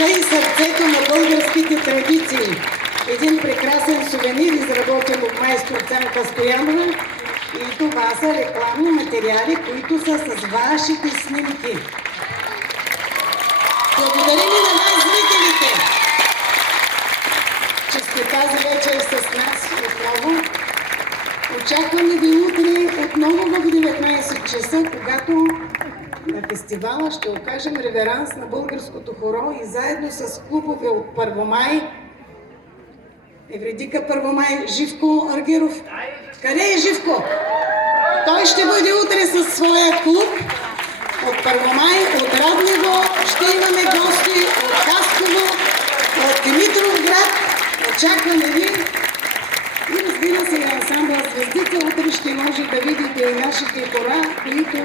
душа и сърцето на българските традиции. Един прекрасен сувенир, изработен от майстор Цанка Стоянова. И това са рекламни материали, които са с вашите снимки. Благодарим и на вас, зрителите, че сте тази вечер с нас отново. Очакваме ви утре отново в 19 часа, когато на фестивала ще окажем реверанс на българското хоро и заедно с клубове от Първомай, Евредика Първомай, Живко Аргиров. Къде е Живко? Той ще бъде утре със своя клуб от Първомай, от Раднево. Ще имаме гости от Хасково, от Димитровград. Очакваме ви. И разбира се, ансамбъл Звездица. Утре ще може да видите и нашите хора, които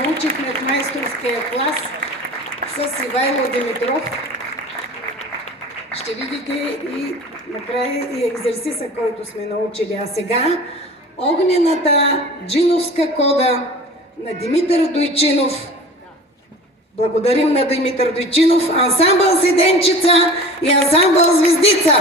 научихме в майсторския клас с Ивайло Димитров. Ще видите и накрая и екзерсиса, който сме научили. А сега огнената джиновска кода на Димитър Дойчинов. Благодарим на Димитър Дойчинов, ансамбъл Седенчица и ансамбъл Звездица.